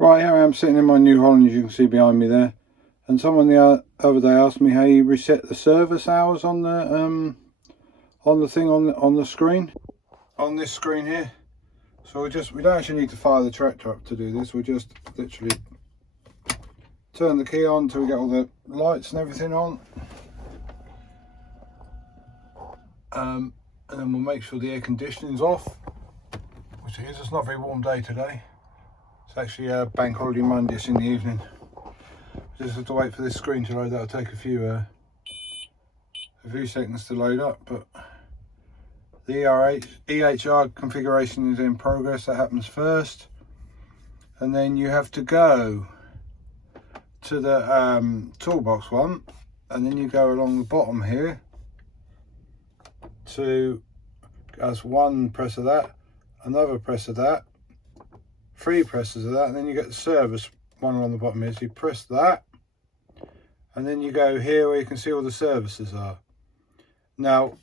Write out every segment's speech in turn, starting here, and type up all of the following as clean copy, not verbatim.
Right, here I am sitting in my New Holland, as you can see behind me there, and someone the other day asked me how you reset the service hours on the thing on the screen, on this screen here. So we don't actually need to fire the tractor up to do this. We just literally turn the key on until we get all the lights and everything on, and then we'll make sure the air conditioning's off, which it is. It's not a very warm day today. It's actually a bank holiday Monday. It's in the evening. Just have to wait for this screen to load. That'll take a few seconds to load up, but the EHR configuration is in progress. That happens first, and then you have to go to the toolbox one, and then you go along the bottom here to, as one press of that, another press of that, 3 presses of that, and then you get the service one on the bottom here. So you press that, and then you go here where you can see all the services are. Now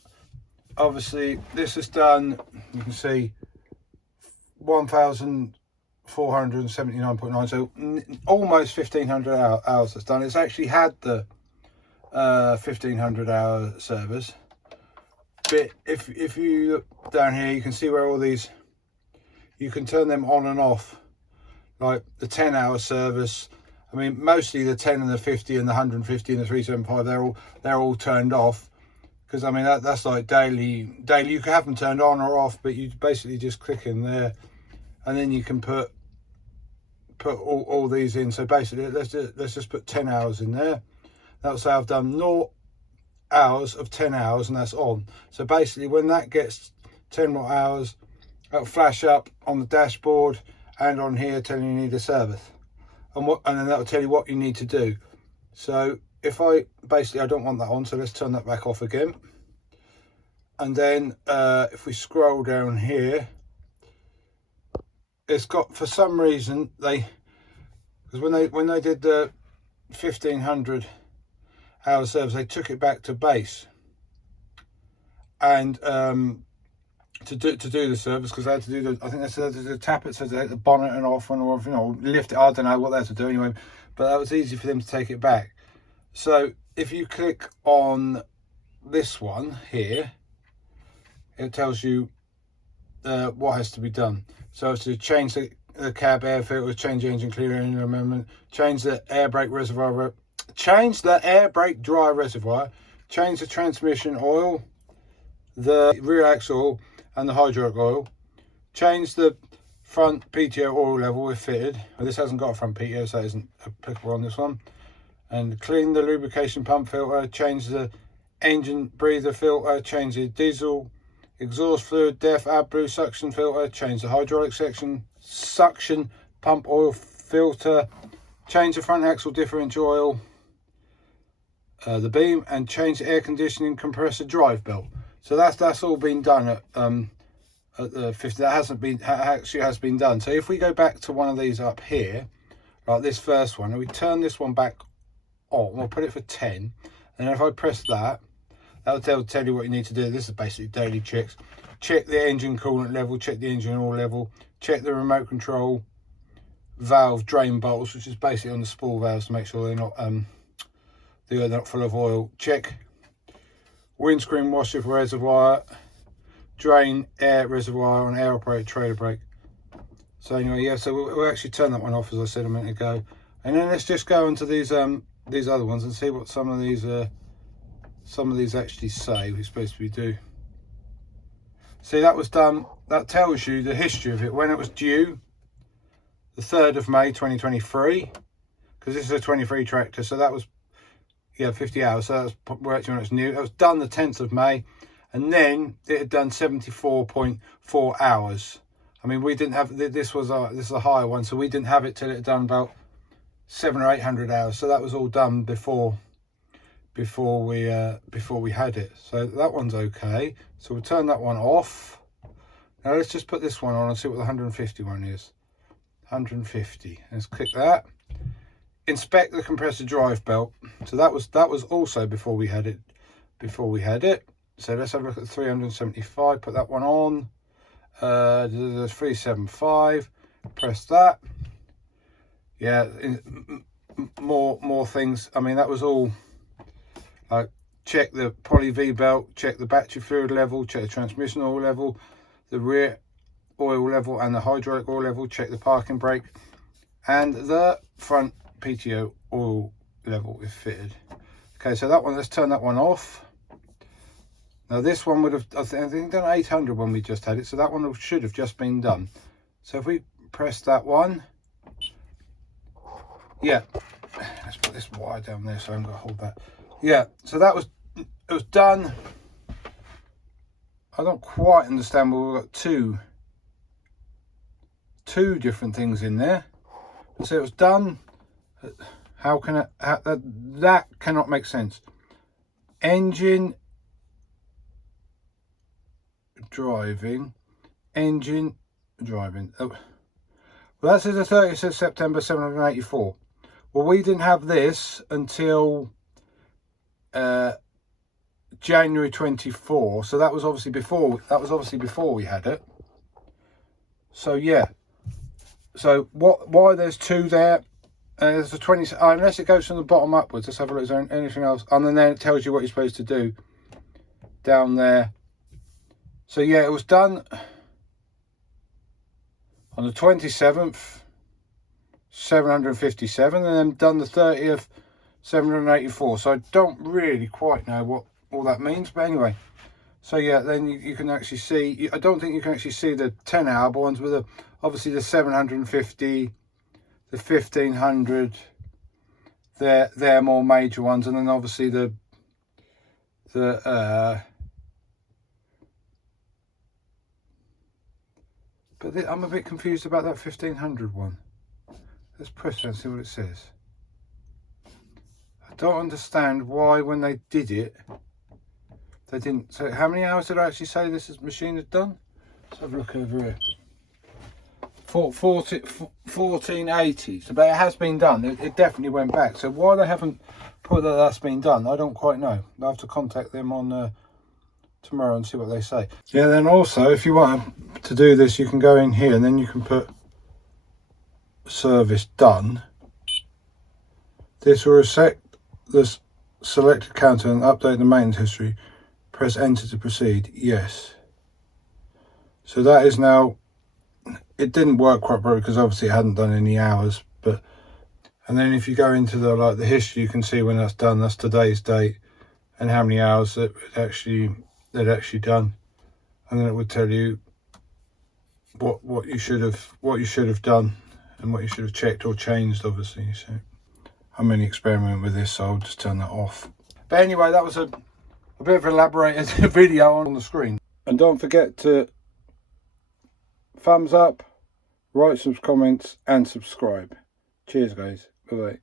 obviously this is done, you can see 1,479.9, so almost 1,500 hours that's done. It's actually had the 1,500 hour service, but if you look down here, you can see where all these, you can turn them on and off, like the 10-hour service. I mean, mostly the 10 and the 50 and the 150 and the 375, they're all turned off, because I mean that's like daily. You can have them turned on or off, but you basically just click in there, and then you can put all these in. So basically, let's just put 10 hours in there. That'll say I've done 0 hours of 10 hours, and that's on. So basically, when that gets 10 more hours, it'll flash up on the dashboard and on here telling you need a service, and then that'll tell you what you need to do. So if I don't want that on, so let's turn that back off again. And then if we scroll down here, it's got, for some reason, because when they did the 1,500 hour service, they took it back to base, and to do the service, because they had to do the, I think they said to tap it, so they had the bonnet and off, and, or, you know, lift it. I don't know what they had to do anyway, but that was easy for them to take it back. So if you click on this one here, it tells you what has to be done. So it's to change the cab air filter, change the engine clearing amendment, change the air brake reservoir, change the air brake dry reservoir, change the transmission oil, the rear axle and the hydraulic oil, change the front PTO oil level if fitted. Well, this hasn't got a front PTO, so it isn't applicable on this one. And clean the lubrication pump filter, change the engine breather filter, change the diesel exhaust fluid, DEF, AdBlue suction filter, change the hydraulic suction pump oil filter, change the front axle differential oil, the beam, and change the air conditioning compressor drive belt. So that's all been done at the 50. That actually has been done. So if we go back to one of these up here, like this first one, and we turn this one back on, we'll put it for 10, and if I press that, that'll tell you what you need to do. This is basically daily checks. Check the engine coolant level, check the engine oil level, check the remote control valve drain bolts, which is basically on the spool valves, to make sure they're not full of oil. Check windscreen washer reservoir, drain air reservoir on air operated trailer brake. So anyway, yeah, so we'll actually turn that one off, as I said a minute ago, and then let's just go into these other ones and see what some of these actually say we're supposed to be do. See, that was done. That tells you the history of it, when it was due, the 3rd of May 2023, because this is a 23 tractor, so that was, yeah, 50 hours. So that's actually when it was new. It was done the 10th of May, and then it had done 74.4 hours. I mean, we didn't have, this is a higher one, so we didn't have it till it had done about 700 or 800 hours. So that was all done before we had it. So that one's okay. So we'll turn that one off. Now let's just put this one on and see what the 150 one is. 150. Let's click that. Inspect the compressor drive belt. So that was also before we had it. So let's have a look at the 375. Put that one on. The 375. Press that. Yeah, more things. I mean, that was all. Check the poly V belt, check the battery fluid level, check the transmission oil level, the rear oil level and the hydraulic oil level, check the parking brake, and the front PTO oil level if fitted. Okay, so that one, let's turn that one off. Now this one would have, I think, done 800 when we just had it, so that one should have just been done. So if we press that one, yeah, let's put this wire down there so I'm going to hold that. Yeah, so that was, it was done. I don't quite understand, but we've got two different things in there. So it was done. How can it, that cannot make sense. Engine driving, engine driving. Oh, well, that says the 30th of September 784. Well, we didn't have this until January 24, so that was obviously before. That was obviously before we had it. So yeah. So why there's two there? There's a 20. Unless it goes from the bottom upwards. Let's have a look. Is there anything else? And then it tells you what you're supposed to do down there. So yeah, it was done on the 27th, 757, and then done the 30th, 784. So I don't really quite know what all that means, but anyway. So yeah, then you can actually see, I don't think you can actually see the 10-hour ones with obviously the 750, the 1500, they're more major ones, and then obviously the but I'm a bit confused about that 1500 one. Let's press it and see what it says. I don't understand why when they did it, they didn't. So how many hours did I actually say this machine had done? Let's have a look over here. 1480. So, but it has been done. It definitely went back. So why they haven't put that that's been done, I don't quite know. I'll have to contact them on tomorrow and see what they say. Yeah, then also if you want to do this, you can go in here and then you can put service done. This will reset the selected counter and update the maintenance history. Press enter to proceed. Yes. So that is now, it didn't work quite properly because obviously it hadn't done any hours, but, and then if you go into the the history, you can see when that's done. That's today's date and how many hours that they'd actually done, and then it would tell you what you should have done and what you should have checked or changed, obviously. So I'm only experimenting with this, so I'll just turn that off. But anyway, that was a bit of an elaborated video on the screen. And don't forget to thumbs up, write some comments and subscribe. Cheers guys, bye bye.